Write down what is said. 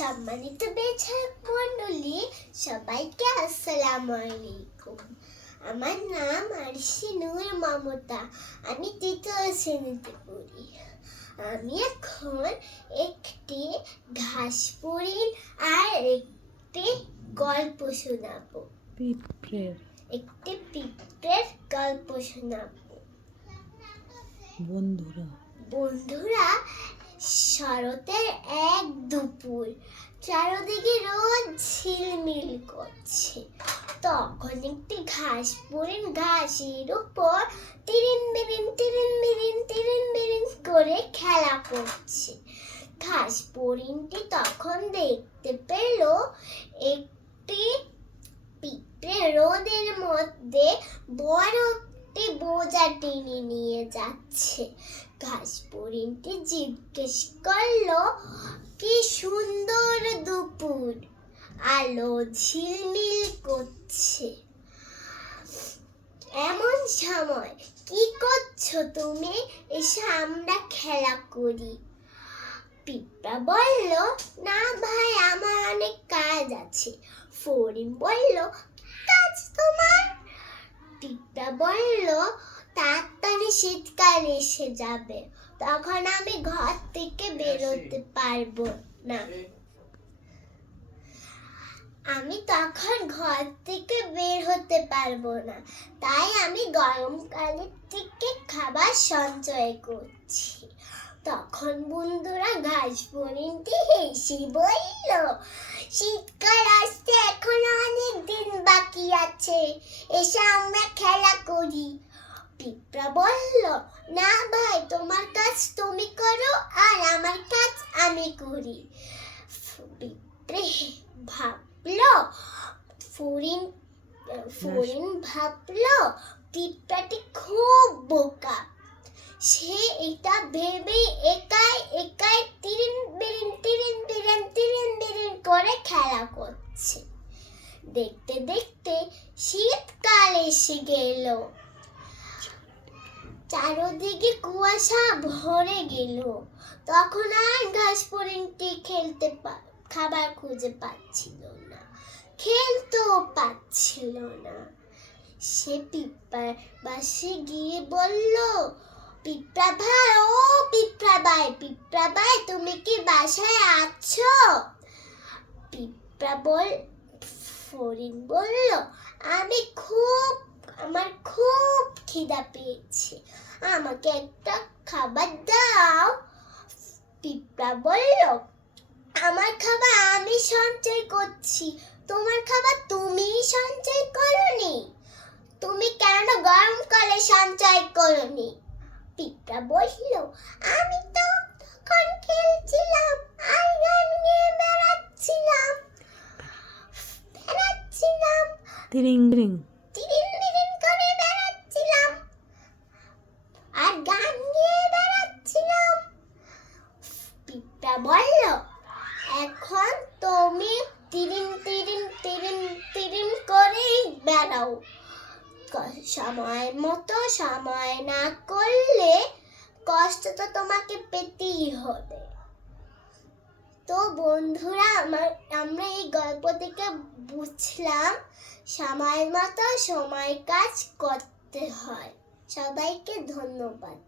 সম্মানিত বেচার মণ্ডলী, সবাইকে আসসালামু আলাইকুম। আমার নাম আরশি নূর মমতা। আমি তৃতীয় শ্রেণীতে পড়ি। আমি এখন একটি ঘাস হরিণ আর একটি গল্প শোনাবো। একটি পিঁপড়ের গল্প শোনাবো। বন্ধুরা, শরতের এক দুপুর, চারদিকে রোদ ঝিলমিল করছে। তখন একটি ঘাস হরিণ ঘাসের উপর তিরিন বিরিন করে খেলা করছে। ঘাস হরিণটি তখন দেখতে পেল একটি পিঁপড়ে রোদের মধ্যে বড় একটি বোঝা টেনে নিয়ে যাচ্ছে। ঘাস হরিণটি জিজ্ঞেস করলো, কি সুন্দর দুপুর, আলো ঝিলমিল করছে, এমন সময় কি করছো তুমি? এসে আমরা খেলা করি। পিঁপড়া বলল, না ভাই, আমার অনেক কাজ আছে। হরিণ বলল, কাজ তোমার? পিঁপড়া বলল, তাড়াতাড়ি শীতকাল এসে যাবে, তখন আমি ঘর থেকে বেরোতে পারবো না। তাই আমি গরমকালের থেকে খাবার সঞ্চয় করছি। তখন বন্ধুরা ঘাস হরিণটি হেসে বলল, শীতকাল আসতে এখনো অনেক দিন বাকি আছে, এসে আমরা খেলা করি। পিঁপড়া বলল, না ভাই, তোমার কাজ তুমি করো আর আমার কাজ আমি করি। পিঁপড়ে ভাবলো পিঁপড়াটি খুব বোকা। সে এটা ভেবে একাই তিরিন বিরিন করে খেলা করছে। দেখতে দেখতে শীতকাল এসে গেল। চারদিকে কুয়াশা ভরে গেল। তখন আর ঘাস হরিণটি খাবার খুঁজে পাচ্ছিল না, খেলতেও পাচ্ছিল না। সে পিঁপড়ার বাসে গিয়ে বলল, পিঁপড়া ভাই, তুমি কি বাসায় আছো? হরিণ বলল, আমার খুব খিদা পেয়েছে, আমাকে একটা খাবার দাও। পিঁপড়া বলল, আমার খাবার আমি সঞ্চয় করছি, তোমার খাবার তুমিই সঞ্চয় করনি। তুমি কেন গরমকালে সঞ্চয় করনি? পিঁপড়া বলল, আমি তো তখন খেলছিলাম আর গান গেয়ে বেড়াচ্ছিলাম। তিরিং বিরিং করে বেড়াচ্ছিলাম আর গান গেয়ে বেড়াচ্ছিলাম। পিঁপড়া বলল, এখন তুমি তিরিং করেই বেড়াও, সময় না করলে কষ্ট তো তোমাকে পেতেই হবে। তো বন্ধুরা, আমরা এই গল্প থেকে বুঝলাম সময় মতো কাজ করতে হয়। সবাইকে ধন্যবাদ।